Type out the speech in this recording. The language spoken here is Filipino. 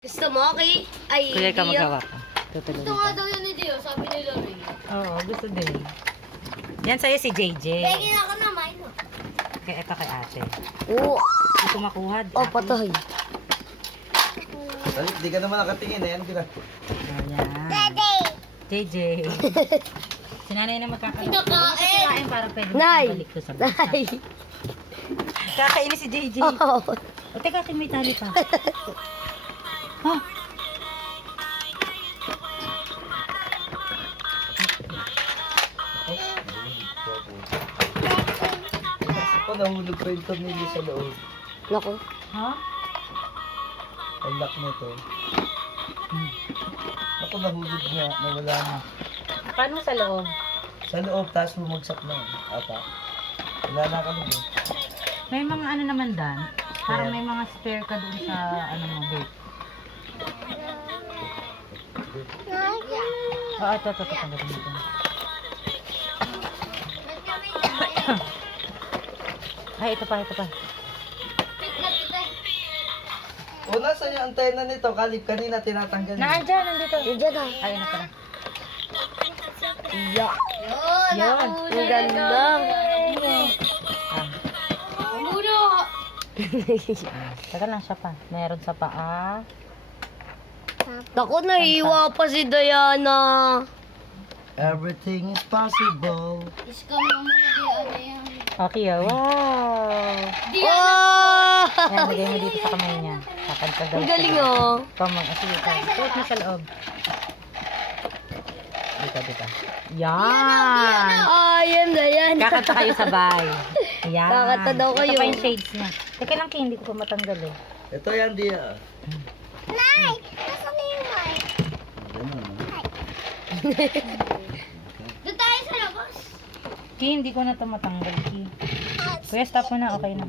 Gusto mo, okay? Ay, Kuya ka Dio. magawa ka. Tutulungan Gusto nga ka. daw yun ni Dio, sabi ni Lori. Oo, gusto din. Yan sa'yo si JJ. Pegin ako na, mine. Kaya ito kay ate. Oo. Hindi ko makuha. Oh, patay. Salit, di ka naman nakatingin. Ayan ka na. Ayan. JJ. Si nanay na magkakaroon. Pinakain. Para pwede Nay. balik ko sa Nay. Kakainin si JJ. Oo. O teka, may tali pa. Ha? Ako, nahulog pa yung tornilyo sa loob. Naku. Ha? Ang lock nito. Ako, nahulog nga. Nawala na. Paano sa loob? Sa loob, tapos bumagsak na. Ata. Wala na kami eh. May mga ano naman dan. Parang may mga spare ka dun sa ano mo, gate. Oo, ito. Tanggalin mo ito. Ay, ito pa. O, nasa yung antena nito? Kalip kanina tinatanggal niya. Naandyan, nandito. Diyan na. Ayun na pala. Yeah. Yun. Ang ganda. Ah. Teka lang siya pa. Meron sa paa. Naku, naiiwa pa si Diana. Everything is possible. Okay, wow. Oh! Yan, lagay mo dito sa kamay niya. Kakanta daw. Ang galing oh. Come on, sige. Tuot mo sa loob. Dito. Yan. Ayan na yan. Kakanta kayo sabay. Yan. Kakanta daw kayo. Ito pa yung shades niya. Teka lang, Kay, hindi ko pa matanggal eh. Ito yan, Dia. Nay, nasa na yung mic? Doon tayo sa labas. Kay, hindi ko na ito matanggal, Kay. Kuya, stop mo na. Okay na.